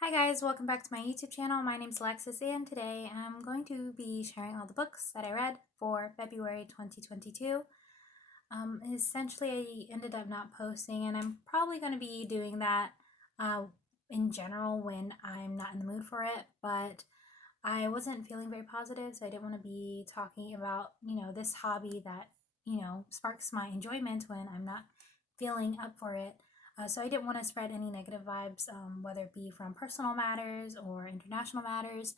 Hi guys, welcome back to my YouTube channel. My name is Alexis and today I'm going to be sharing all the books that I read for February 2022. Essentially I ended up not posting and I'm probably going to be doing that uh, in general when I'm not in the mood for it, but I wasn't feeling very positive, so I didn't want to be talking about, this hobby that, sparks my enjoyment when I'm not feeling up for it. So I didn't want to spread any negative vibes, whether it be from personal matters or international matters.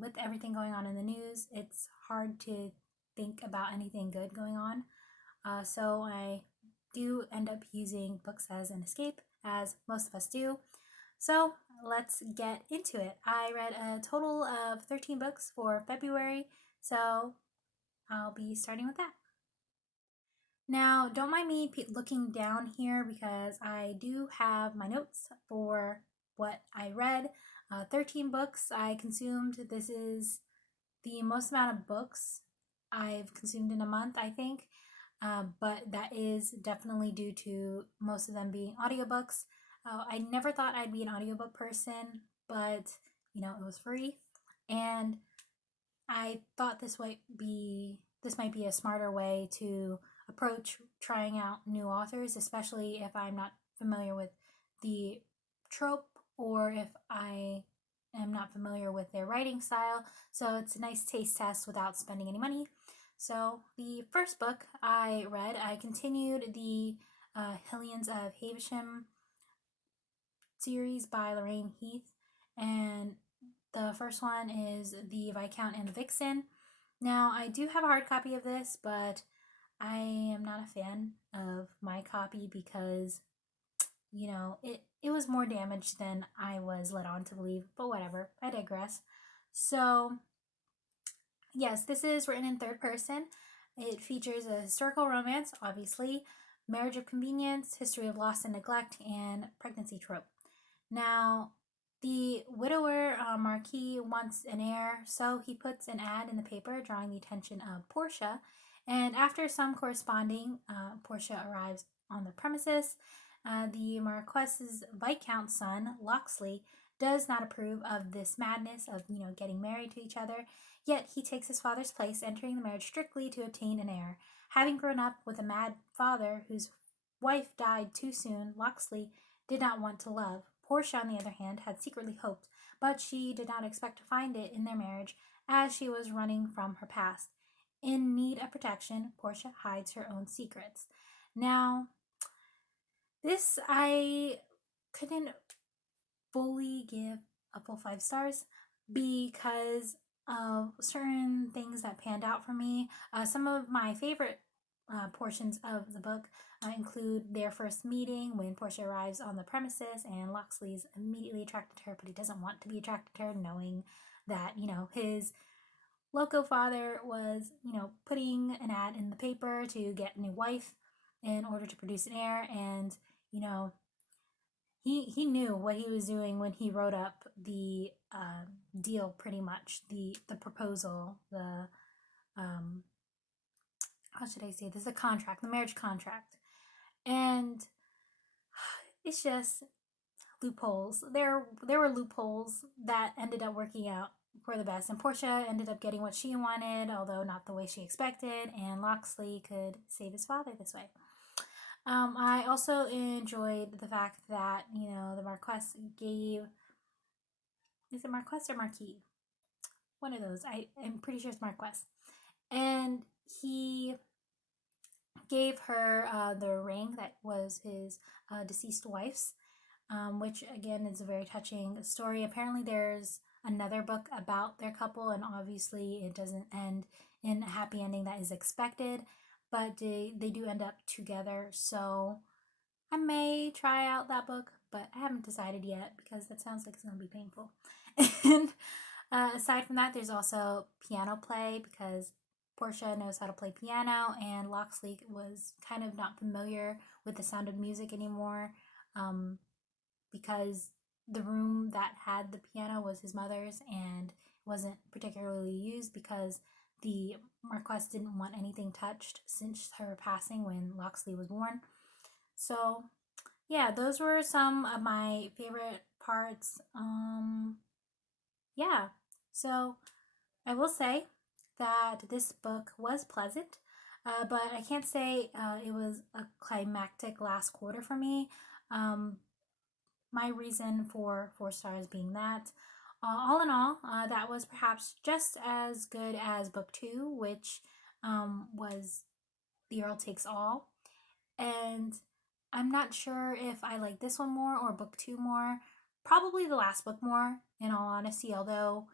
With everything going on in the news, it's hard to think about anything good going on. So I do end up using books as an escape, as most of us do. So let's get into it. I read a total of 13 books for February, so I'll be starting with that. Now, don't mind me looking down here because I do have my notes for what I read. 13 books I consumed. This is the most amount of books I've consumed in a month, I think. But that is definitely due to most of them being audiobooks. I never thought I'd be an audiobook person, but it was free, and I thought this might be a smarter way to approach trying out new authors, especially if I'm not familiar with the trope or if I am not familiar with their writing style. So it's a nice taste test without spending any money. So the first book I read, I continued the Hillians of Havisham series by Lorraine Heath, and the first one is The Viscount and the Vixen. Now, I do have a hard copy of this, but I am not a fan of my copy because, it was more damaged than I was led on to believe, but whatever, I digress. So, yes, this is written in third person. It features a historical romance, obviously, marriage of convenience, history of loss and neglect, and pregnancy trope. Now, the widower Marquis wants an heir, so he puts an ad in the paper drawing the attention of Portia. And after some corresponding, Portia arrives on the premises. The Marquess's Viscount son, Locksley, does not approve of this madness of, getting married to each other, yet he takes his father's place, entering the marriage strictly to obtain an heir. Having grown up with a mad father whose wife died too soon, Locksley did not want to love. Portia, on the other hand, had secretly hoped, but she did not expect to find it in their marriage, as she was running from her past. In need of protection, Portia hides her own secrets. Now, this I couldn't fully give a full 5 stars because of certain things that panned out for me. Some of my favorite portions of the book include their first meeting when Portia arrives on the premises and Locksley's immediately attracted to her, but he doesn't want to be attracted to her, knowing that, his loco father was, putting an ad in the paper to get a new wife in order to produce an heir. And, he knew what he was doing when he wrote up the deal, pretty much the proposal, the how should I say this, the contract, the marriage contract, and it's just loopholes. There were loopholes that ended up working out for the best, and Portia ended up getting what she wanted, although not the way she expected, and Locksley could save his father this way. I also enjoyed the fact that, the Marquess gave, is it Marquess or Marquis? One of those. I'm pretty sure it's Marquess. And he gave her the ring that was his deceased wife's, which again is a very touching story. Apparently, there's another book about their couple, and obviously, it doesn't end in a happy ending that is expected, but they do end up together. So I may try out that book, but I haven't decided yet because that sounds like it's going to be painful. And aside from that, there's also piano play because Portia knows how to play piano, and Locksley was kind of not familiar with the sound of music anymore because the room that had the piano was his mother's and wasn't particularly used because the Marquess didn't want anything touched since her passing when Locksley was born. So, yeah, those were some of my favorite parts. Yeah. So I will say that this book was pleasant, but I can't say it was a climactic last quarter for me. Um, my reason for 4 stars being that, all in all, that was perhaps just as good as book two, which was The Earl Takes All. And I'm not sure if I like this one more or book two more. Probably the last book more, in all honesty, although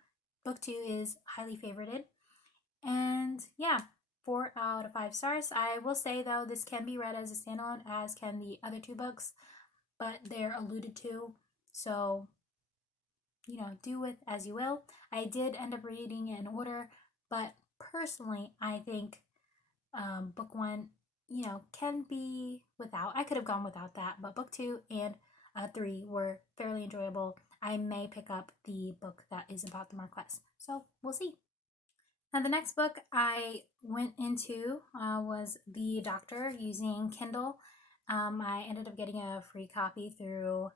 book two is highly favorited. And yeah, 4 out of 5 stars. I will say though, this can be read as a standalone, as can the other two books, but they're alluded to. So, do with as you will. I did end up reading it in order, but personally, I think book one, can be without. I could have gone without that, but book two and three were fairly enjoyable. I may pick up the book that is about the Marquess. So we'll see. Now, the next book I went into was The Doctor using Kindle. I ended up getting a free copy through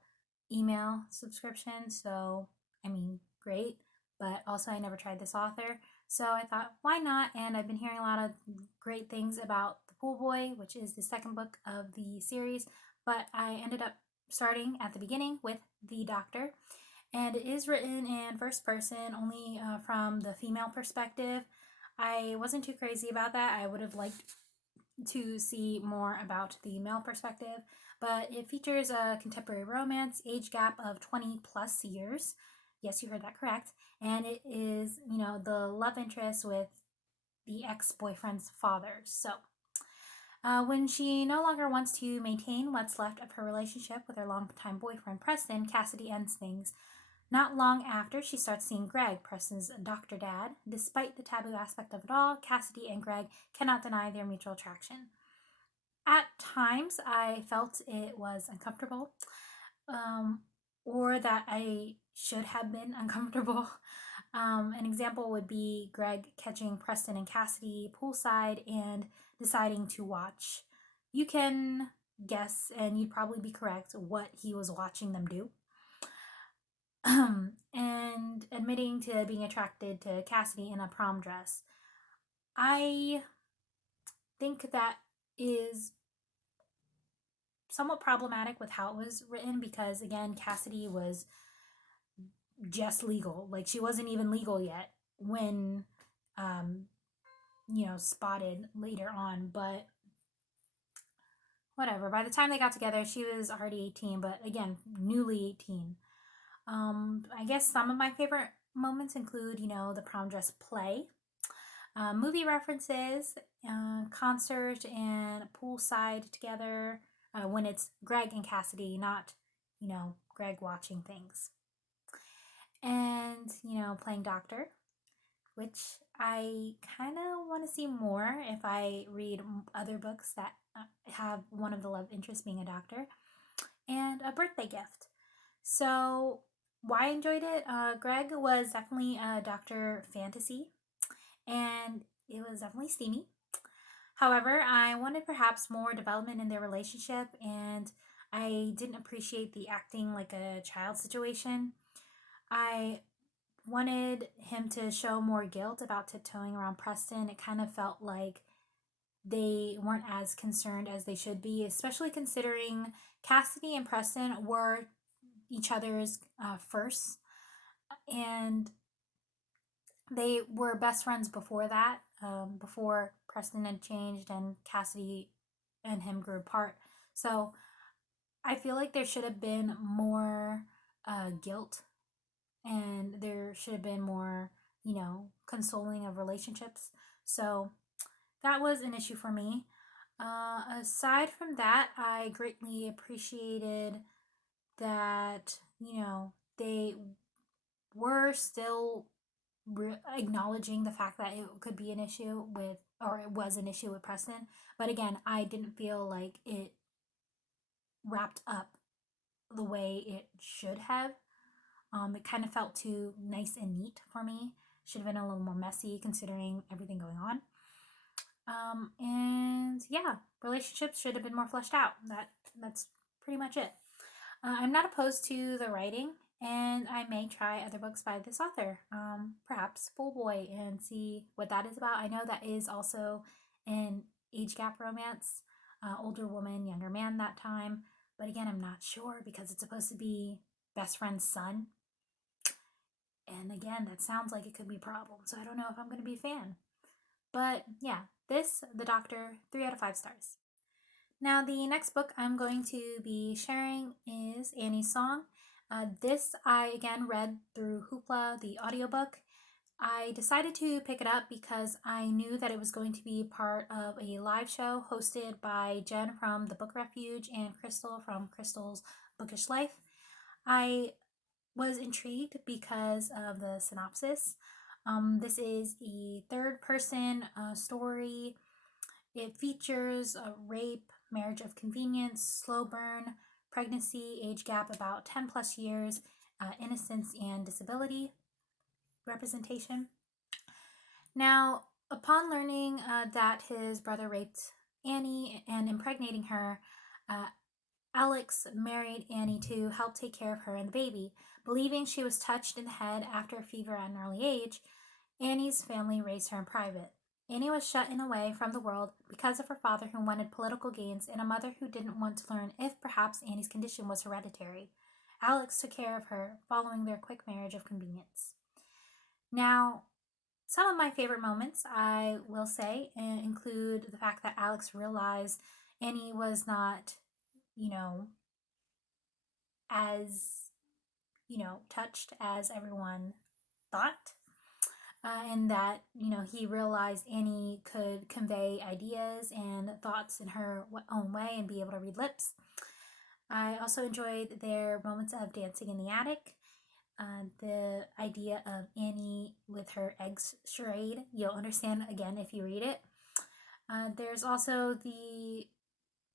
email subscription, so I mean, great. But also, I never tried this author, so I thought, why not? And I've been hearing a lot of great things about The Pool Boy, which is the second book of the series, but I ended up starting at the beginning with The Doctor, and it is written in first person, only from the female perspective. I wasn't too crazy about that. I would have liked to see more about the male perspective, but it features a contemporary romance, age gap of 20 plus years. Yes, you heard that correct. And it is, the love interest with the ex boyfriend's father. So, when she no longer wants to maintain what's left of her relationship with her longtime boyfriend, Preston, Cassidy ends things. Not long after, she starts seeing Greg, Preston's doctor dad. Despite the taboo aspect of it all, Cassidy and Greg cannot deny their mutual attraction. At times, I felt it was uncomfortable, or that I should have been uncomfortable. An example would be Greg catching Preston and Cassidy poolside and deciding to watch. You can guess, and you'd probably be correct, what he was watching them do. And admitting to being attracted to Cassidy in a prom dress. I think that is somewhat problematic with how it was written because, again, Cassidy was just legal. Like, she wasn't even legal yet when, spotted later on, but whatever. By the time they got together, she was already 18, but again, newly 18. I guess some of my favorite moments include, the prom dress play, movie references, concert, and poolside together when it's Greg and Cassidy, not, Greg watching things. And, playing doctor, which I kind of want to see more if I read other books that have one of the love interests being a doctor, and a birthday gift. So, why I enjoyed it? Greg was definitely a doctor fantasy, and it was definitely steamy. However, I wanted perhaps more development in their relationship, and I didn't appreciate the acting like a child situation. I wanted him to show more guilt about tiptoeing around Preston. It kind of felt like they weren't as concerned as they should be, especially considering Cassidy and Preston were each other's first, and they were best friends before that, before Preston had changed and Cassidy and him grew apart. So I feel like there should have been more guilt, and there should have been more, consoling of relationships. So that was an issue for me. Aside from that, I greatly appreciated that, they were still acknowledging the fact that it could be an issue with, or it was an issue with Preston. But again, I didn't feel like it wrapped up the way it should have. It kind of felt too nice and neat for me. Should have been a little more messy considering everything going on. And yeah, relationships should have been more fleshed out. That's pretty much it. I'm not opposed to the writing. and I may try other books by this author, perhaps Full Boy, and see what that is about. I know that is also an age gap romance, older woman, younger man that time, but again, I'm not sure because it's supposed to be best friend's son. And again, that sounds like it could be a problem, so I don't know if I'm going to be a fan. But yeah, this, The Doctor, 3 out of 5 stars. Now, the next book I'm going to be sharing is Annie's Song. This I again read through Hoopla, the audiobook. I decided to pick it up because I knew that it was going to be part of a live show hosted by Jen from the Book Refuge and Crystal from Crystal's Bookish Life. I was intrigued because of the synopsis. This is a third person story. It features a rape, marriage of convenience, slow burn, pregnancy, age gap about 10 plus years, innocence and disability representation. Now, upon learning that his brother raped Annie and impregnating her, uh, Alex married Annie to help take care of her and the baby. Believing she was touched in the head after a fever at an early age, Annie's family raised her in private. Annie was shut in away from the world because of her father who wanted political gains and a mother who didn't want to learn if perhaps Annie's condition was hereditary. Alex took care of her following their quick marriage of convenience. Now, some of my favorite moments, I will say, include the fact that Alex realized Annie was not, you know, as, touched as everyone thought. And that, he realized Annie could convey ideas and thoughts in her own way and be able to read lips. I also enjoyed their moments of dancing in the attic. The idea of Annie with her eggs charade, you'll understand again if you read it. There's also the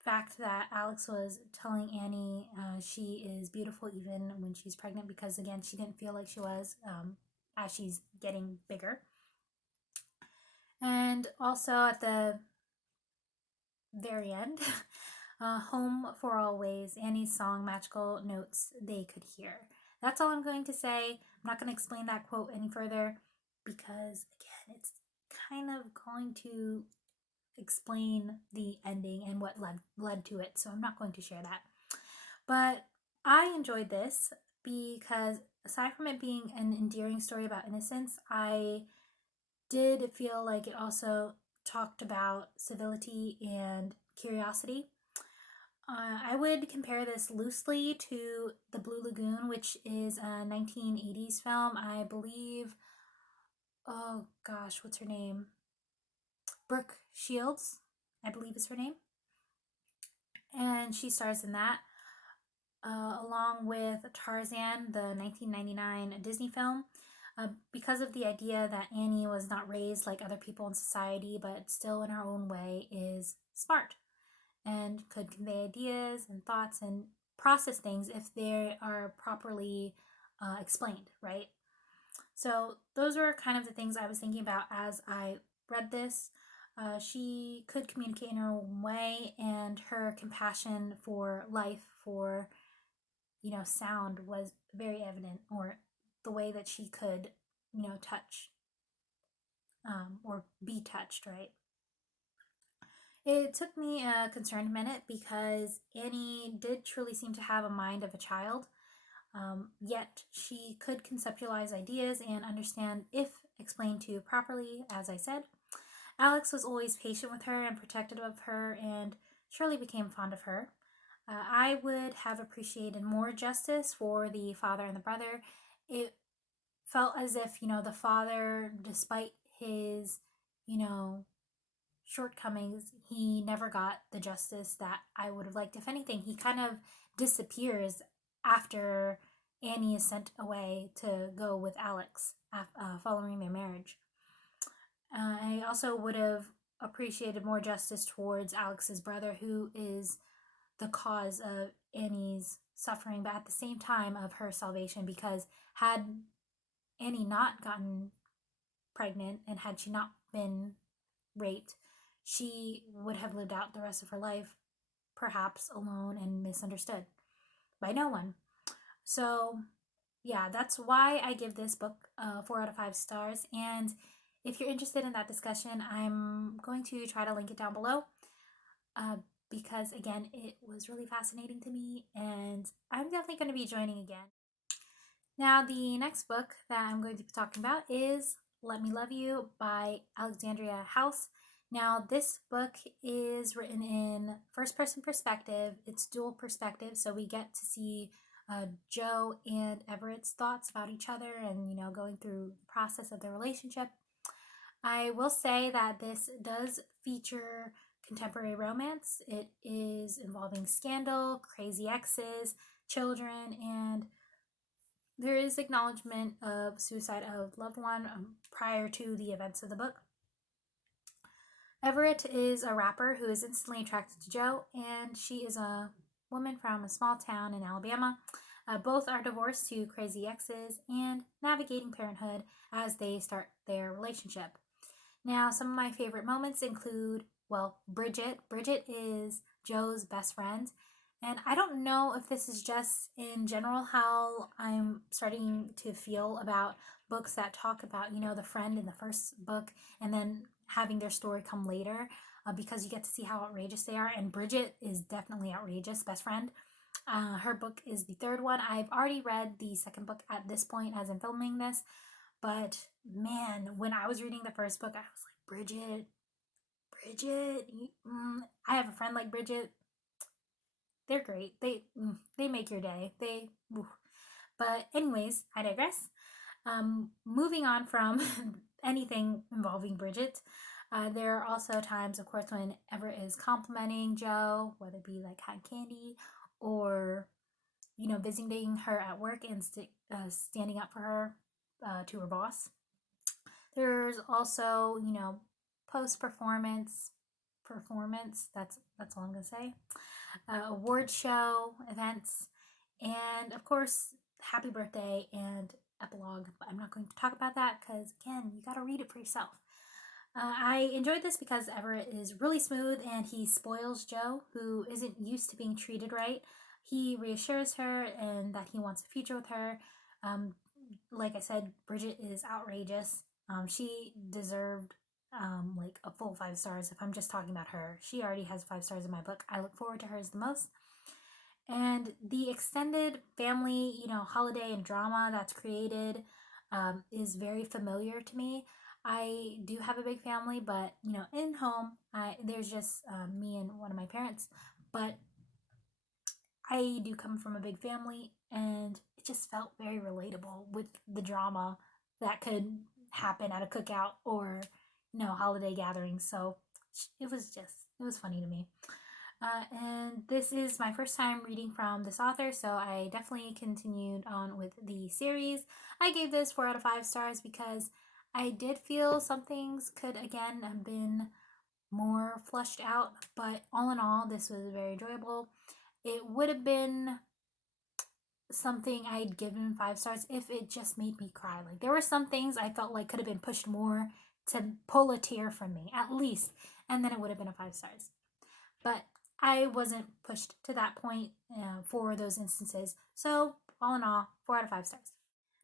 fact that Alex was telling Annie she is beautiful even when she's pregnant because, again, she didn't feel like she was as she's getting bigger. And also at the very end, Home for Always, Annie's song, Magical Notes They Could Hear. That's all I'm going to say. I'm not going to explain that quote any further because, again, it's kind of going to explain the ending and what led to it, so I'm not going to share that. But I enjoyed this because aside from it being an endearing story about innocence, I did feel like it also talked about civility and curiosity. I would compare this loosely to The Blue Lagoon, which is a 1980s film. I believe, oh gosh, what's her name? Brooke Shields, I believe is her name. And she stars in that, along with Tarzan, the 1999 Disney film. Because of the idea that Annie was not raised like other people in society, but still in her own way is smart and could convey ideas and thoughts and process things if they are properly explained, right? So those were kind of the things I was thinking about as I read this. She could communicate in her own way, and her compassion for life, for sound was very evident, or the way that she could, touch or be touched, right? It took me a concerned minute because Annie did truly seem to have a mind of a child, yet she could conceptualize ideas and understand if explained to properly, as I said. Alex was always patient with her and protective of her and surely became fond of her. I would have appreciated more justice for the father and the brother. It felt as if, the father, despite his, you know, shortcomings, he never got the justice that I would have liked. If anything, he kind of disappears after Annie is sent away to go with Alex following their marriage. I also would have appreciated more justice towards Alex's brother, who is the cause of Annie's suffering, but at the same time of her salvation, because had Annie not gotten pregnant and had she not been raped, she would have lived out the rest of her life, perhaps alone and misunderstood by no one. So yeah, that's why I give this book 4 out of 5 stars. And if you're interested in that discussion, I'm going to try to link it down below uh, because, again, it was really fascinating to me, and I'm definitely going to be joining again. Now, the next book that I'm going to be talking about is Let Me Love You by Alexandria House. Now, this book is written in first person perspective, it's dual perspective, so we get to see Joe and Everett's thoughts about each other and, going through the process of their relationship. I will say that this does feature contemporary romance. It is involving scandal, crazy exes, children, and there is acknowledgement of suicide of loved one prior to the events of the book. Everett is a rapper who is instantly attracted to Joe, and she is a woman from a small town in Alabama. Both are divorced to crazy exes and navigating parenthood as they start their relationship. Now, some of my favorite moments include, well, Bridget. Bridget is Joe's best friend. And I don't know if this is just in general how I'm starting to feel about books that talk about, the friend in the first book and then having their story come later because you get to see how outrageous they are. And Bridget is definitely outrageous, best friend. Her book is the third one. I've already read the second book at this point as I'm filming this. But man, when I was reading the first book, I was like, Bridget, I have a friend like Bridget. They're great. They make your day. But anyways, I digress. Moving on from anything involving Bridget, there are also times, of course, when Everett is complimenting Joe, whether it be like cotton candy or visiting her at work and standing up for her to her boss. There's also, post performance. That's all I'm gonna say. Award show events, and of course, happy birthday and epilogue. But I'm not going to talk about that because again, you gotta read it for yourself. I enjoyed this because Everett is really smooth and he spoils Joe, who isn't used to being treated right. He reassures her and that he wants a future with her. Um, like I said, Bridget is outrageous. She deserved like a full 5 stars if I'm just talking about her. She already has 5 stars in my book. I look forward to hers the most. And the extended family, holiday and drama that's created is very familiar to me. I do have a big family, but in home, there's just me and one of my parents. But I do come from a big family, and it just felt very relatable with the drama that could happen at a cookout or holiday gatherings. So it was funny to me. And this is my first time reading from this author, so I definitely continued on with the series. I gave this 4 out of 5 stars because I did feel some things could again have been more flushed out, but all in all, this was very enjoyable. It would have been something I'd given 5 stars if it just made me cry. Like there were some things I felt like could have been pushed more to pull a tear from me, at least, and then it would have been a 5 stars. But I wasn't pushed to that point for those instances. So, all in all, 4 out of 5 stars.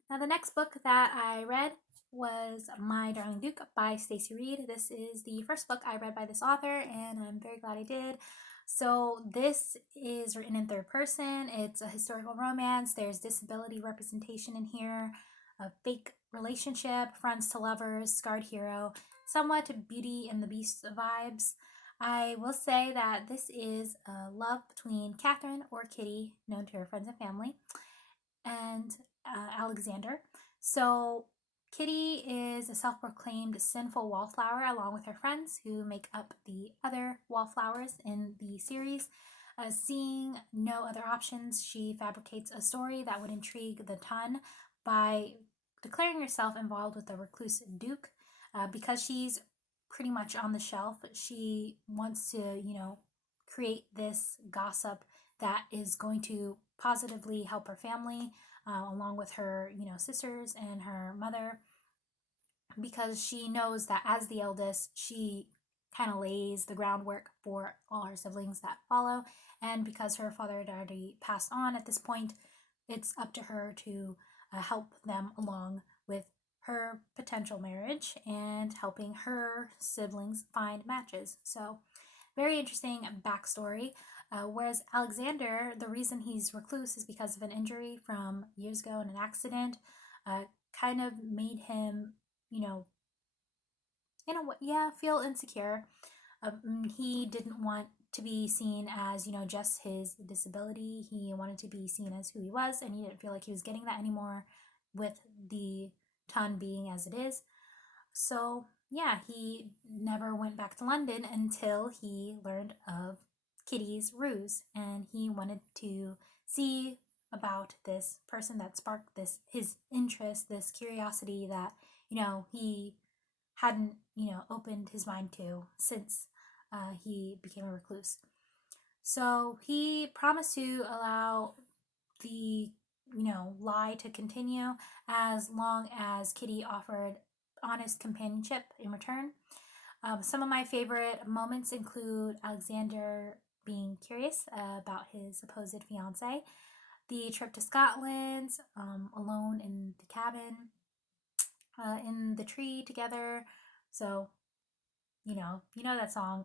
Now, the next book that I read was My Darling Duke by Stacy Reed. This is the first book I read by this author, and I'm very glad I did. So, this is written in third person. It's a historical romance. There's disability representation in here, a fake relationship, friends to lovers, scarred hero, somewhat Beauty and the Beast vibes. I will say that this is a love between Catherine, or Kitty, known to her friends and family, and Alexander. So, Kitty is a self proclaimed sinful wallflower along with her friends who make up the other wallflowers in the series. Seeing no other options, she fabricates a story that would intrigue the ton by declaring herself involved with the recluse Duke. Because she's pretty much on the shelf, she wants to, create this gossip that is going to positively help her family, along with her, sisters and her mother, because she knows that as the eldest, she kind of lays the groundwork for all her siblings that follow. And because her father had already passed on at this point, it's up to her to help them along with her potential marriage and helping her siblings find matches. So, very interesting backstory. Whereas Alexander, the reason he's recluse is because of an injury from years ago in an accident. Uh, kind of made him, you know, in a way, yeah, feel insecure. He didn't want to be seen as, just his disability. He wanted to be seen as who he was, and he didn't feel like he was getting that anymore with the ton being as it is. So, yeah, he never went back to London until he learned of Kitty's ruse, and he wanted to see about this person that sparked this his interest, this curiosity that, he hadn't, opened his mind to since he became a recluse. So he promised to allow the, lie to continue as long as Kitty offered honest companionship in return. Some of my favorite moments include Alexander being curious about his supposed fiance, the trip to Scotland, alone in the cabin, in the tree together. So, you know that song,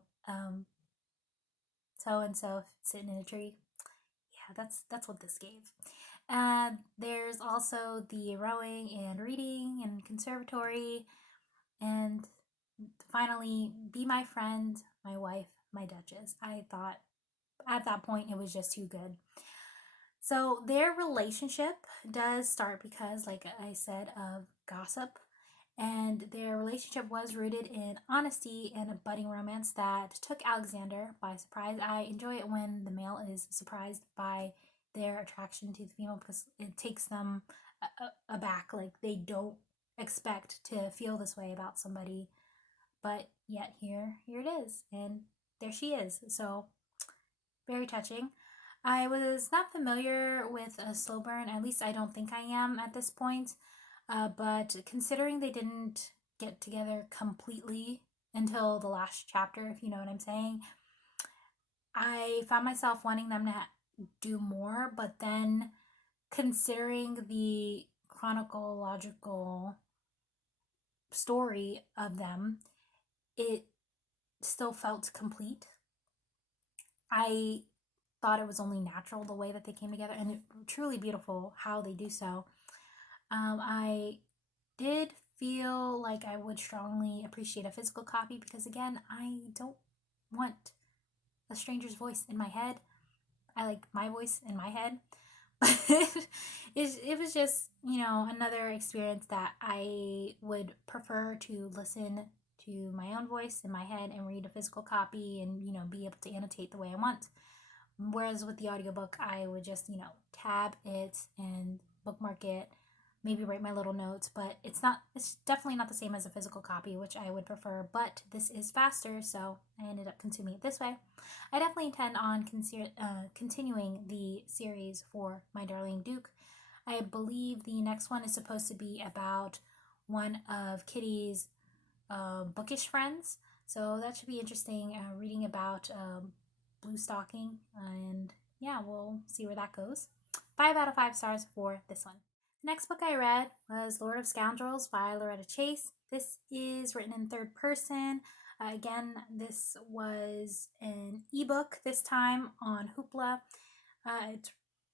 so and so sitting in a tree. Yeah, that's what this gave. And there's also the rowing and reading and conservatory, and finally, be my friend, my wife, my Duchess. I thought at that point it was just too good. So their relationship does start because, like I said, of gossip. And their relationship was rooted in honesty and a budding romance that took Alexander by surprise. I enjoy it when the male is surprised by their attraction to the female because it takes them aback. Like they don't expect to feel this way about somebody, but yet here it is, and there she is. So very touching. I was not familiar with a slow burn, at least I don't think I am at this point. But considering they didn't get together completely until the last chapter, if you know what I'm saying, I found myself wanting them to do more. But then considering the chronological story of them, it still felt complete. I thought it was only natural the way that they came together, and it, truly beautiful how they do so. I did feel like I would strongly appreciate a physical copy because, again, I don't want a stranger's voice in my head. I like my voice in my head. it was just, another experience that I would prefer to listen to my own voice in my head and read a physical copy and, be able to annotate the way I want. Whereas with the audiobook, I would just, tab it and bookmark it, maybe write my little notes, but it's definitely not the same as a physical copy, which I would prefer, but this is faster, so I ended up consuming it this way. I definitely intend on continuing the series for My Darling Duke. I believe the next one is supposed to be about one of Kitty's bookish friends, so that should be interesting, reading about Blue Stocking, and yeah, we'll see where that goes. 5 out of 5 stars for this one. The next book I read was Lord of Scoundrels by Loretta Chase. This is written in third person. Again, this was an ebook this time on Hoopla. It's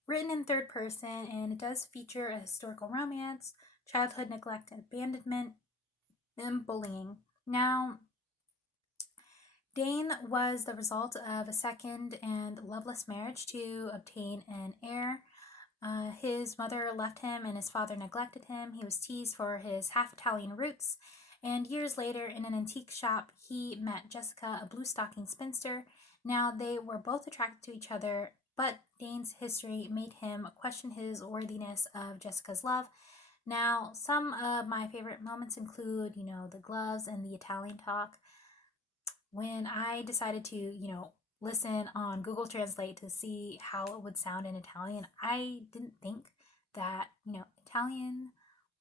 written in third person and it does feature a historical romance, childhood neglect and abandonment, and bullying. Now, Dane was the result of a second and loveless marriage to obtain an heir. His mother left him and his father neglected him. He was teased for his half Italian roots. And years later, in an antique shop, he met Jessica, a blue stocking spinster. Now, they were both attracted to each other, but Dane's history made him question his worthiness of Jessica's love. Now, some of my favorite moments include, the gloves and the Italian talk. When I decided to, listen on Google Translate to see how it would sound in Italian, I didn't think that, Italian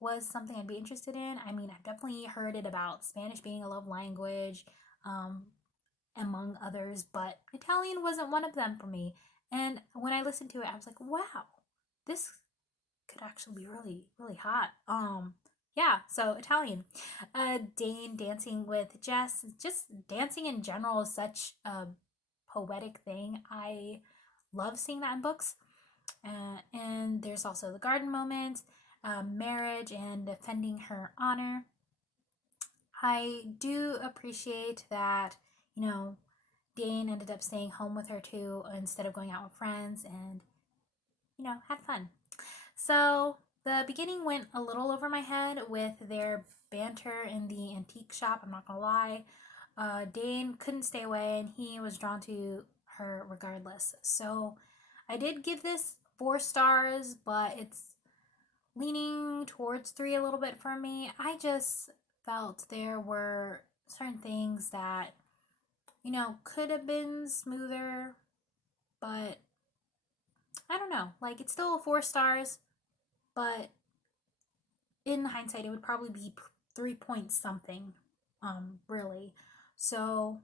was something I'd be interested in. I mean, I've definitely heard it about Spanish being a love language, among others, but Italian wasn't one of them for me. And when I listened to it, I was like, wow, this could actually be really, really hot. Yeah, so Italian. Dane dancing with Jess. Just dancing in general is such a poetic thing. I love seeing that in books. And there's also the garden moment, marriage, and defending her honor. I do appreciate that, you know, Dane ended up staying home with her too instead of going out with friends and, had fun. So the beginning went a little over my head with their banter in the antique shop. I'm not gonna lie. Dane couldn't stay away and he was drawn to her regardless. So I did give this 4 stars, but it's leaning towards 3 a little bit for me. I just felt there were certain things that, could have been smoother, but I don't know. Like, it's still 4 stars, but in hindsight, it would probably be 3 point something, really. So,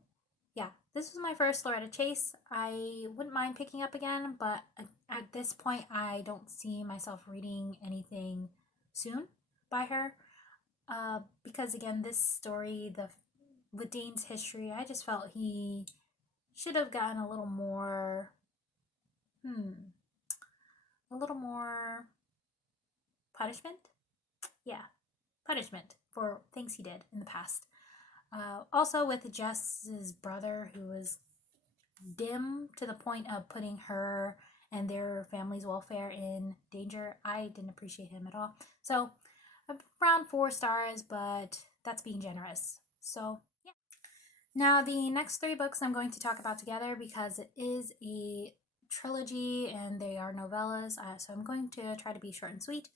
yeah, this was my first Loretta Chase. I wouldn't mind picking up again, but at this point, I don't see myself reading anything soon by her. Because again, this story, the with Dane's history, I just felt he should have gotten hmm, a little more punishment. Yeah, punishment for things he did in the past. Also, with Jess's brother, who was dim to the point of putting her and their family's welfare in danger, I didn't appreciate him at all. So, around 4 stars, but that's being generous. So, yeah. Now, the next 3 books I'm going to talk about together because it is a trilogy and they are novellas, so I'm going to try to be short and sweet.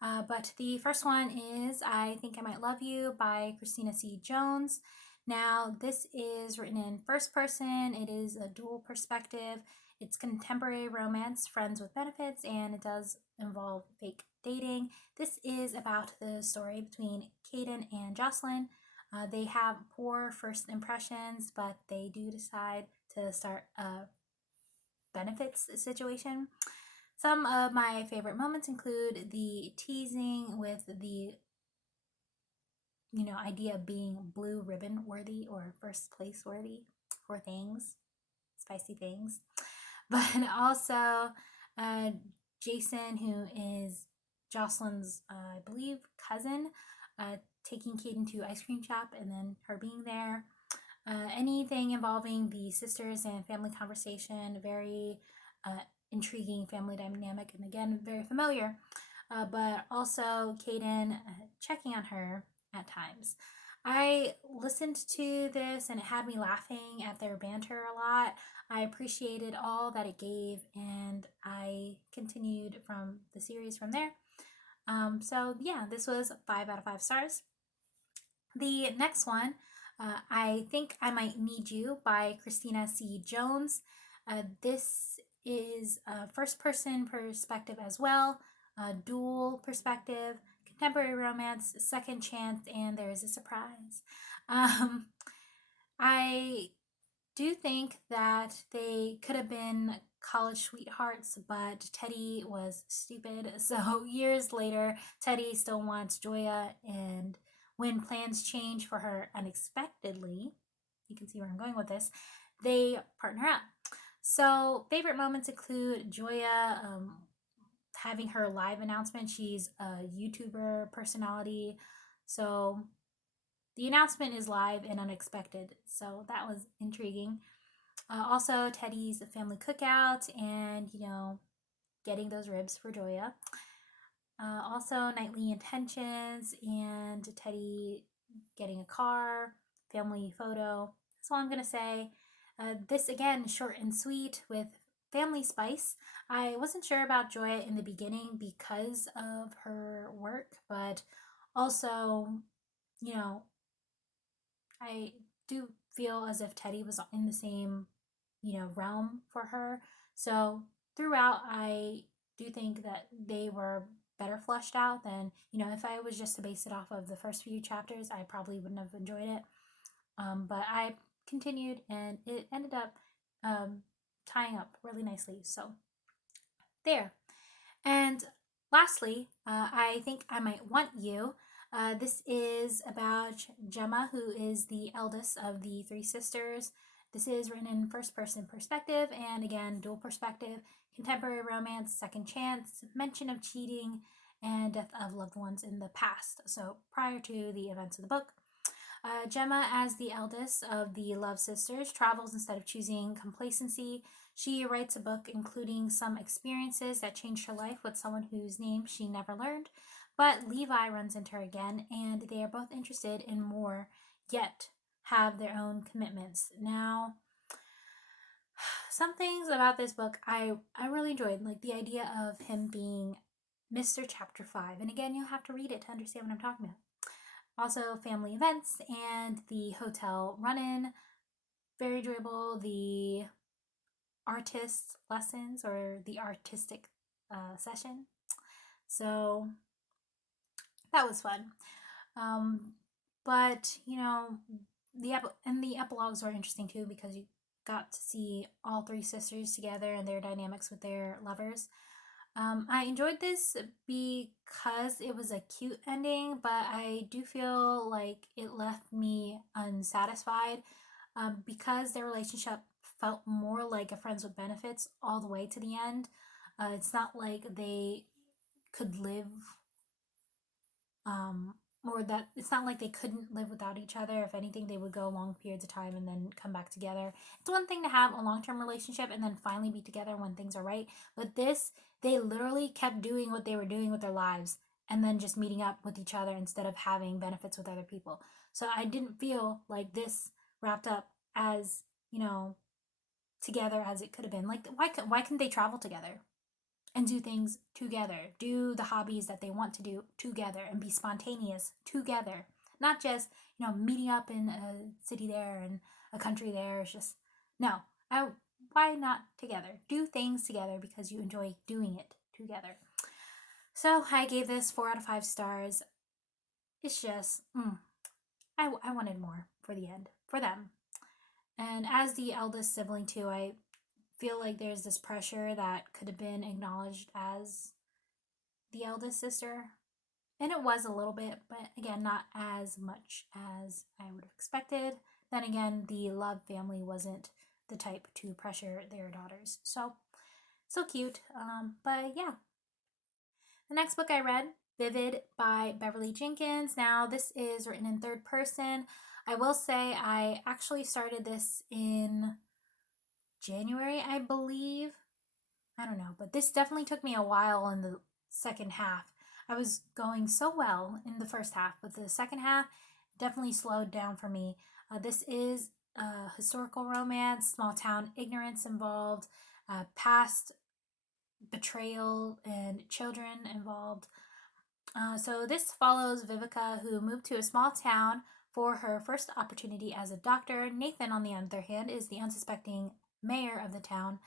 But the first one is I Think I Might Love You by Christina C. Jones. Now, this is written in first person, it is a dual perspective, it's contemporary romance, friends with benefits, and it does involve fake dating. This is about the story between Caden and Jocelyn. They have poor first impressions, but they do decide to start a benefits situation. Some of my favorite moments include the teasing with the idea of being blue ribbon worthy or first place worthy for things, spicy things. But also Jason, who is Jocelyn's, I believe, cousin, taking Caden to ice cream shop and then her being there. Anything involving the sisters and family conversation, very intriguing family dynamic, and again, very familiar. But also Caden checking on her at times. I listened to this and it had me laughing at their banter a lot. I appreciated all that it gave, and I continued from the series from there. So, yeah, this was 5 out of 5 stars. The next one, I Think I Might Need You by Christina C. Jones. This is a first person perspective as well, dual perspective, contemporary romance, second chance, and there is a surprise. Um, I do think that they could have been college sweethearts, but Teddy was stupid. So years later, Teddy still wants Joya, and when plans change for her unexpectedly, you can see where I'm going with this, they partner up. So favorite moments include Joya having her live announcement. She's a YouTuber personality. So the announcement is live and unexpected. So that was intriguing. Also, Teddy's family cookout and, getting those ribs for Joya. Also, nightly intentions and Teddy getting a car, family photo. That's all I'm going to say. This, again, short and sweet with family spice. I wasn't sure about Joya in the beginning because of her work, but also, you know, I do feel as if Teddy was in the same, realm for her. So throughout, I do think that they were better fleshed out than, if I was just to base it off of the first few chapters, I probably wouldn't have enjoyed it. But I continued and it ended up tying up really nicely. So there. And lastly, I think I might want you. This is about Gemma, who is the eldest of the three sisters. This is written in first person perspective and again, dual perspective, contemporary romance, second chance, mention of cheating, and death of loved ones in the past. So, prior to the events of the book. Gemma, as the eldest of the Love sisters, travels instead of choosing complacency. She writes a book including some experiences that changed her life with someone whose name she never learned. But Levi runs into her again, and they are both interested in more, yet have their own commitments. Now, some things about this book I really enjoyed, like the idea of him being Mr. Chapter 5. And again, you'll have to read it to understand what I'm talking about. Also, family events and the hotel run in. Very enjoyable. The artist lessons or the artistic session. So that was fun. Um, but, the epilogues were interesting too because you got to see all three sisters together and their dynamics with their lovers. I enjoyed this because it was a cute ending, but I do feel like it left me unsatisfied because their relationship felt more like a friends with benefits all the way to the end. It's not like they could live, um, or that it's not like they couldn't live without each other. If anything, they would go long periods of time and then come back together. It's one thing to have a long term relationship and then finally be together when things are right, but this, they literally kept doing what they were doing with their lives and then just meeting up with each other instead of having benefits with other people. So I didn't feel like this wrapped up as, you know, together as it could have been. Like, why couldn't they travel together and do things together? Do the hobbies that they want to do together and be spontaneous together. Not just, meeting up in a city there and a country there. It's just, no. Why not together? Do things together because you enjoy doing it together. So I gave this 4 out of 5 stars. It's just, I wanted more for the end, for them. And as the eldest sibling, too, I feel like there's this pressure that could have been acknowledged as the eldest sister. And it was a little bit, but again, not as much as I would have expected. Then again, the Love family wasn't the type to pressure their daughters. So cute. But yeah. The next book I read, Vivid by Beverly Jenkins. Now, this is written in third person. I will say I actually started this in January, I believe. I don't know, but this definitely took me a while in the second half. I was going so well in the first half, but the second half definitely slowed down for me. This is a historical romance, small town ignorance involved, past betrayal, and children involved. So this follows Vivica, who moved to a small town for her first opportunity as a doctor. Nathan, on the other hand, is the unsuspecting mayor of the town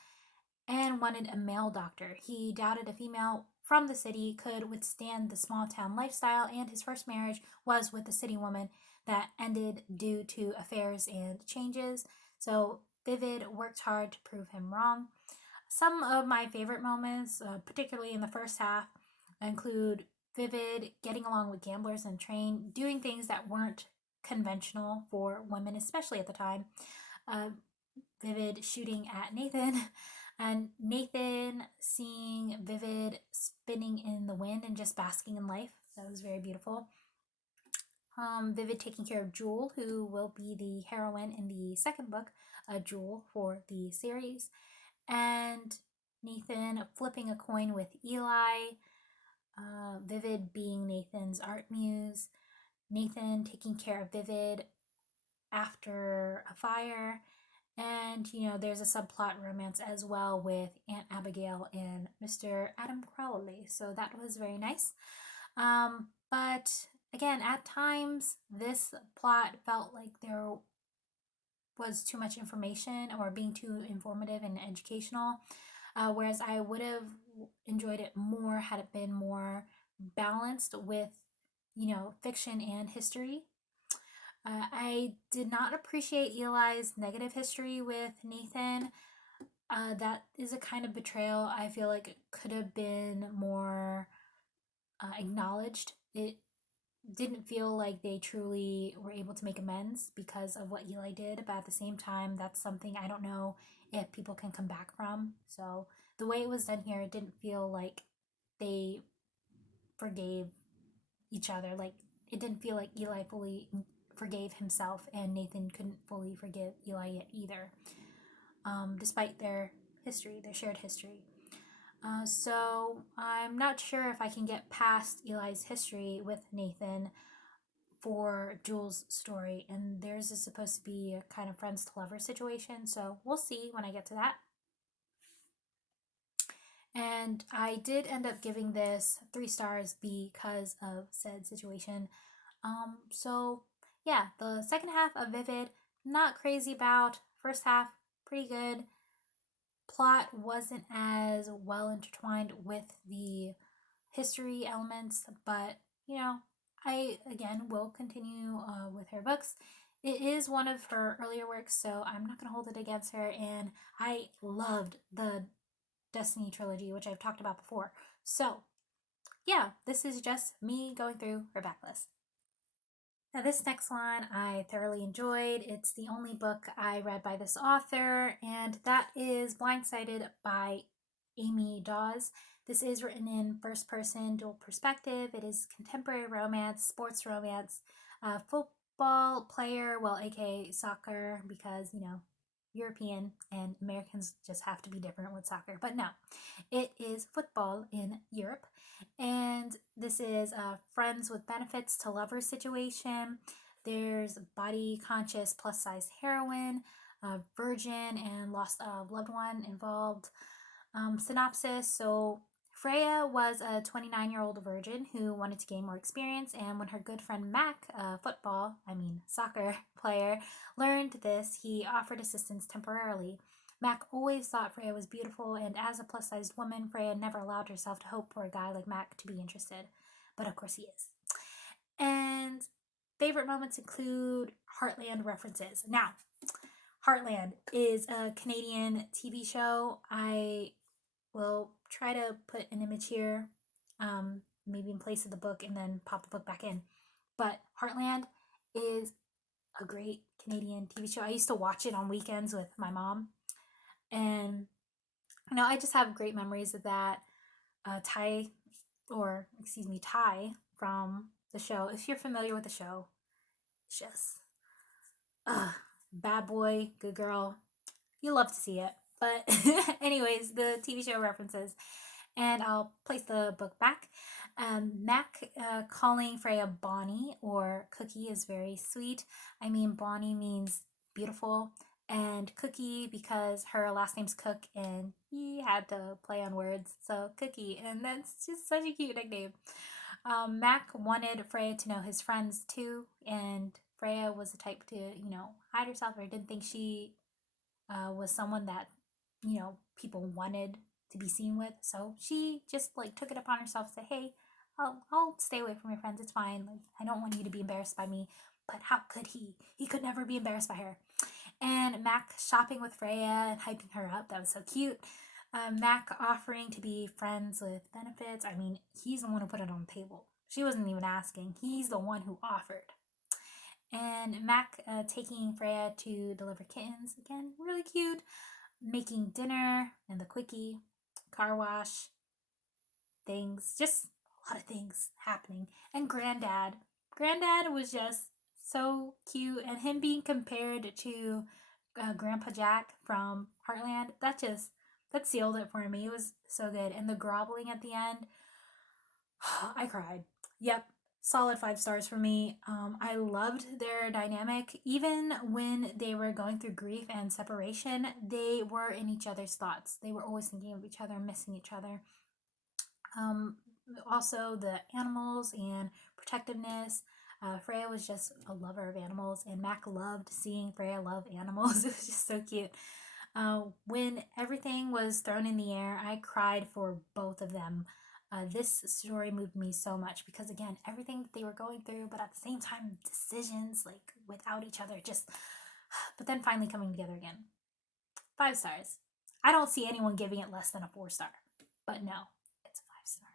and wanted a male doctor. He doubted a female from the city could withstand the small town lifestyle, and his first marriage was with a city woman that ended due to affairs and changes. So Vivid worked hard to prove him wrong. Some of my favorite moments, particularly in the first half, include Vivid getting along with gamblers and train, doing things that weren't conventional for women, especially at the time. Uh, Vivid shooting at Nathan, and Nathan seeing Vivid spinning in the wind and just basking in life. That was very beautiful. Vivid taking care of Jewel, who will be the heroine in the second book, Jewel, for the series. And Nathan flipping a coin with Eli. Vivid being Nathan's art muse. Nathan taking care of Vivid after a fire. And, there's a subplot romance as well with Aunt Abigail and Mr. Adam Crowley. So that was very nice. But again, at times, this plot felt like there was too much information or being too informative and educational. Whereas I would have enjoyed it more had it been more balanced with, fiction and history. I did not appreciate Eli's negative history with Nathan. That is a kind of betrayal I feel like it could have been more acknowledged. It didn't feel like they truly were able to make amends because of what Eli did, but at the same time, that's something I don't know if people can come back from. So the way it was done here, it didn't feel like they forgave each other. Like it didn't feel like Eli fully forgave himself, and Nathan couldn't fully forgive Eli yet either, despite their history, their shared history. So I'm not sure if I can get past Eli's history with Nathan for Jules' story, and theirs is supposed to be a kind of friends to lovers situation. So we'll see when I get to that. And I did end up giving this 3 stars because of said situation. So yeah, the second half of Vivid, not crazy about. First half, pretty good. Plot wasn't as well intertwined with the history elements, but you know, I again will continue with her books. It is one of her earlier works, so I'm not going to hold it against her. And I loved the Destiny trilogy, which I've talked about before. So, yeah, this is just me going through her backlist. Now, this next one I thoroughly enjoyed. It's the only book I read by this author, and that is Blindsided by Amy Dawes. This is written in first person dual perspective. It is contemporary romance, sports romance, football player, well, aka soccer, because, European and Americans just have to be different with soccer. But no, it is football in Europe. And this is a friends with benefits to lovers situation. There's body conscious plus size heroine, a virgin, and lost a loved one involved. Synopsis. So Freya was a 29-year-old virgin who wanted to gain more experience, and when her good friend Mac, a soccer player, learned this, he offered assistance temporarily. Mac always thought Freya was beautiful, and as a plus sized woman, Freya never allowed herself to hope for a guy like Mac to be interested. But of course, he is. And favorite moments include Heartland references. Now, Heartland is a Canadian TV show. I will try to put an image here, maybe in place of the book, and then pop the book back in. But Heartland is a great Canadian TV show. I used to watch it on weekends with my mom, and I just have great memories of that. Ty from the show. If you're familiar with the show, it's just bad boy, good girl. You love to see it. But anyways, the TV show references, and I'll place the book back. Mac calling Freya Bonnie or Cookie is very sweet. I mean, Bonnie means beautiful, and Cookie because her last name's Cook, and he had to play on words, so Cookie, and that's just such a cute nickname. Mac wanted Freya to know his friends too, and Freya was the type to, hide herself, or didn't think she was someone that, people wanted to be seen with. So she just like took it upon herself to say, hey, I'll stay away from your friends. It's fine. Like, I don't want you to be embarrassed by me. But how could he? He could never be embarrassed by her. And Mac shopping with Freya and hyping her up. That was so cute. Mac offering to be friends with benefits. I mean, he's the one who put it on the table. She wasn't even asking. He's the one who offered. And Mac taking Freya to deliver kittens. Again, really cute. Making dinner and the quickie, car wash, things, just a lot of things happening. And Granddad was just so cute, and him being compared to Grandpa Jack from Heartland, that sealed it for me. It was so good. And the groveling at the end, I cried. Yep, solid 5 stars for me. I loved their dynamic. Even when they were going through grief and separation, they were in each other's thoughts. They were always thinking of each other, missing each other. Um, Also, the animals and protectiveness. Freya was just a lover of animals, and Mac loved seeing Freya love animals. It was just so cute. When everything was thrown in the air, I cried for both of them. This story moved me so much because, again, everything that they were going through, but at the same time, decisions like without each other, just, but then finally coming together again. 5 stars. I don't see anyone giving it less than a 4 star, but no, it's a 5 star.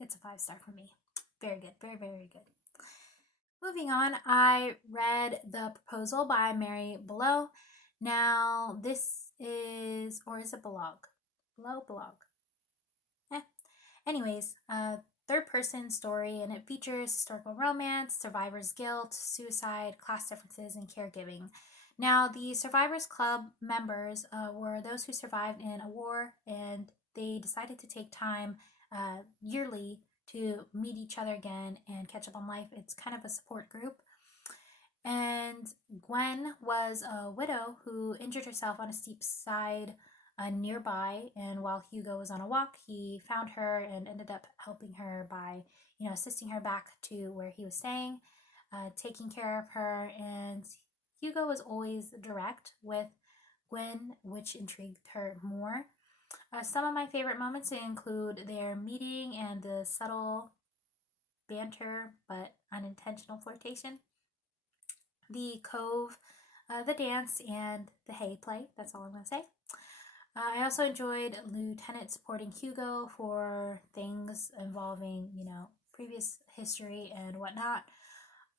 it's a 5-star for me. Very good. Very, very good. Moving on, I read The Proposal by Mary Below. Now, this is, or is it blog? Blog. Eh. Anyways, third person story, and it features historical romance, survivor's guilt, suicide, class differences, and caregiving. Now, the Survivors Club members were those who survived in a war, and they decided to take time yearly to meet each other again and catch up on life. It's kind of a support group. And Gwen was a widow who injured herself on a steep side nearby. And while Hugo was on a walk, he found her and ended up helping her by, assisting her back to where he was staying, taking care of her. And Hugo was always direct with Gwen, which intrigued her more. Some of my favorite moments include their meeting and the subtle banter but unintentional flirtation, the cove, the dance, and the hay play. That's all I'm going to say. I also enjoyed Lieutenant supporting Hugo for things involving, previous history and whatnot.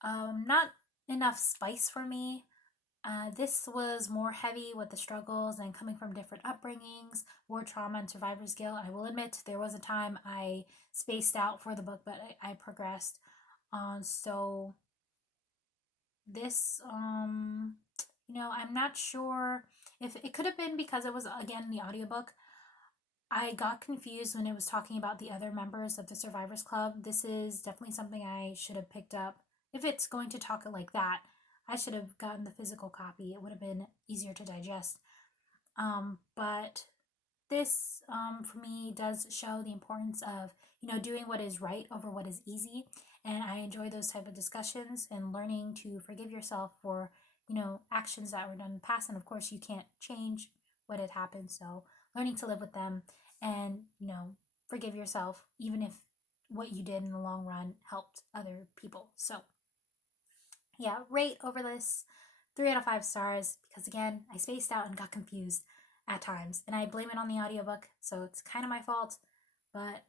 Not enough spice for me. This was more heavy with the struggles and coming from different upbringings, war trauma, and survivor's guilt. I will admit there was a time I spaced out for the book, but I progressed. So this, I'm not sure if it could have been because it was, again, the audiobook. I got confused when it was talking about the other members of the Survivors Club. This is definitely something I should have picked up. If it's going to talk it like that, I should have gotten the physical copy. It would have been easier to digest. But this, for me, does show the importance of, doing what is right over what is easy. And I enjoy those type of discussions and learning to forgive yourself for, actions that were done in the past. And of course, you can't change what had happened. So learning to live with them and, forgive yourself, even if what you did in the long run helped other people. So yeah, rate over this 3 out of 5 stars because, again, I spaced out and got confused at times, and I blame it on the audiobook, so it's kind of my fault. But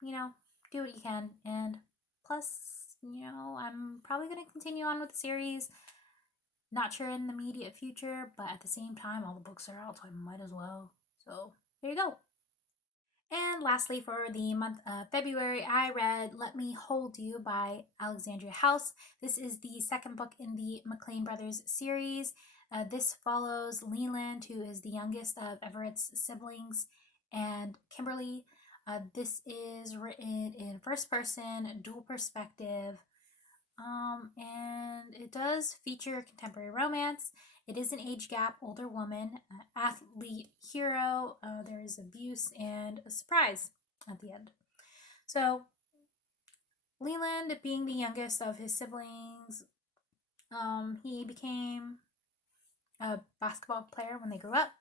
do what you can. And plus, I'm probably going to continue on with the series. Not sure in the immediate future, but at the same time, all the books are out, so I might as well. So there you go. And lastly, for the month of February, I read Let Me Hold You by Alexandria House. This is the second book in the McLean Brothers series. This follows Leland, who is the youngest of Everett's siblings, and Kimberly. This is written in first person, dual perspective, and it does feature contemporary romance. It is an age gap, older woman, athlete hero. There is abuse and a surprise at the end. So, Leland, being the youngest of his siblings, he became a basketball player when they grew up.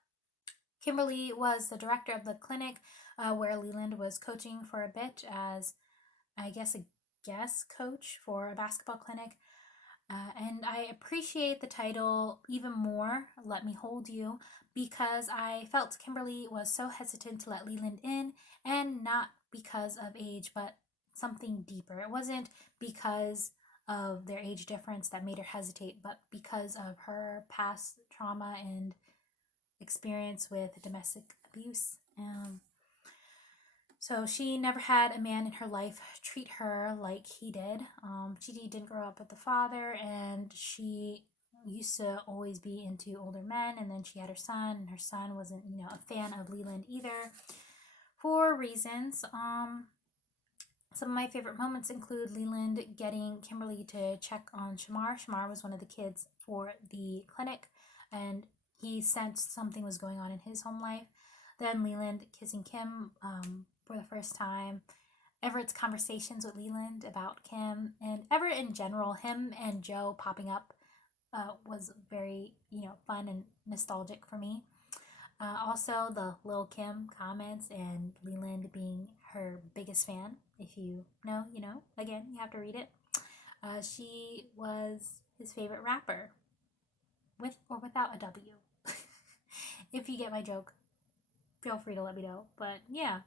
Kimberly was the director of the clinic where Leland was coaching for a bit as, I guess, a guest coach for a basketball clinic. And I appreciate the title even more, Let Me Hold You, because I felt Kimberly was so hesitant to let Leland in, and not because of age, but something deeper. It wasn't because of their age difference that made her hesitate, but because of her past trauma and experience with domestic abuse. So she never had a man in her life treat her like he did. She didn't grow up with the father, and she used to always be into older men. And then she had her son, and her son wasn't, a fan of Leland either, for reasons. Some of my favorite moments include Leland getting Kimberly to check on Shamar. Shamar was one of the kids for the clinic, and he sensed something was going on in his home life. Then Leland kissing Kim for the first time. Everett's conversations with Leland about Kim, and Everett in general, him and Joe popping up was very, fun and nostalgic for me. Also, the Lil Kim comments and Leland being her biggest fan. If you know, you know. Again, you have to read it. She was his favorite rapper, with or without a W. If you get my joke, feel free to let me know. But yeah,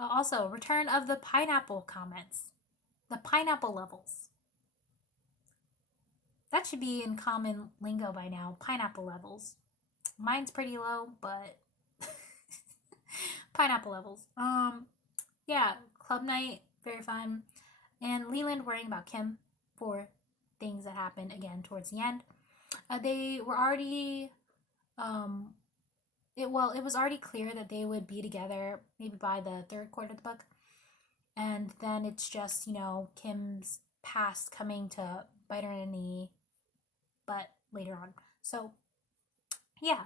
Also, return of the pineapple comments. The pineapple levels. That should be in common lingo by now. Pineapple levels. Mine's pretty low, but pineapple levels. Yeah, club night, very fun. And Leland worrying about Kim for things that happened again towards the end. They were already it was already clear that they would be together maybe by the third quarter of the book. And then it's just, Kim's past coming to bite her in the butt later on. So, yeah.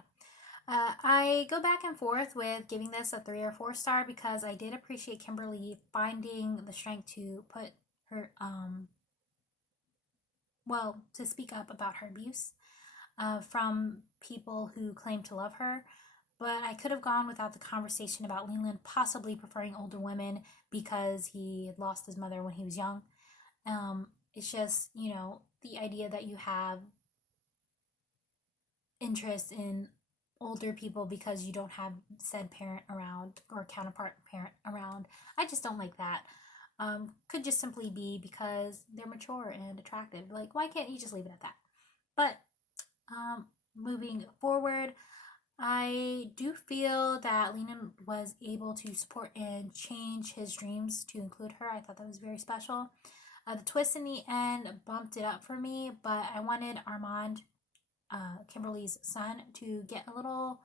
I go back and forth with giving this a 3 or 4 star because I did appreciate Kimberly finding the strength to put her, to speak up about her abuse from people who claim to love her. But I could have gone without the conversation about Leland possibly preferring older women because he had lost his mother when he was young. It's just, the idea that you have interest in older people because you don't have said parent around or counterpart parent around. I just don't like that. Could just simply be because they're mature and attractive. Like, why can't you just leave it at that? But moving forward, I do feel that Leland was able to support and change his dreams to include her. I thought that was very special. The twist in the end bumped it up for me, but I wanted Armand, Kimberly's son, to get a little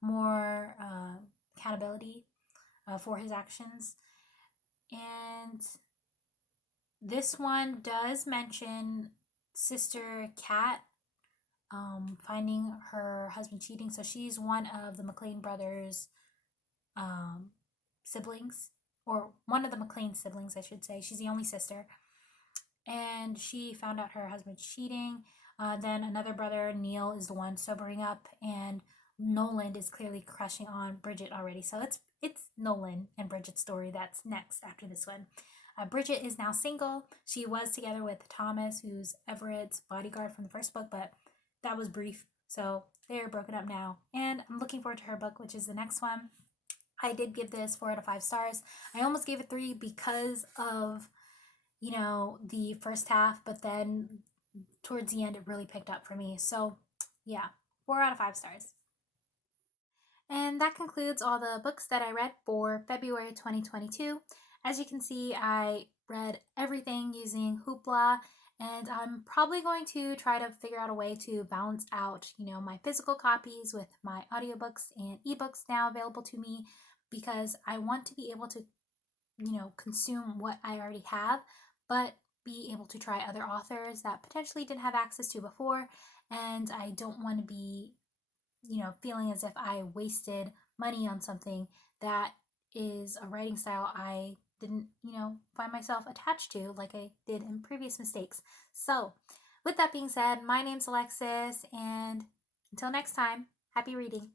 more accountability for his actions. And this one does mention Sister Kat finding her husband cheating. So she's one of the McLean brothers' siblings, or one of the McLean siblings, I should say. She's the only sister. And she found out her husband cheating. Then another brother, Neil, is the one sobering up, and Nolan is clearly crushing on Bridget already. So it's Nolan and Bridget's story that's next after this one. Bridget is now single. She was together with Thomas, who's Everett's bodyguard from the first book, but that was brief. So they're broken up now. And I'm looking forward to her book, which is the next one. I did give this 4 out of 5 stars. I almost gave it 3 because of, the first half, but then towards the end, it really picked up for me. So, yeah, 4 out of 5 stars. And that concludes all the books that I read for February 2022. As you can see, I read everything using Hoopla, and I'm probably going to try to figure out a way to balance out, my physical copies with my audiobooks and ebooks now available to me, because I want to be able to, consume what I already have, but be able to try other authors that potentially didn't have access to before. And I don't want to be, feeling as if I wasted money on something that is a writing style I didn't, find myself attached to like I did in previous mistakes. So, with that being said, my name's Alexis, and until next time, happy reading.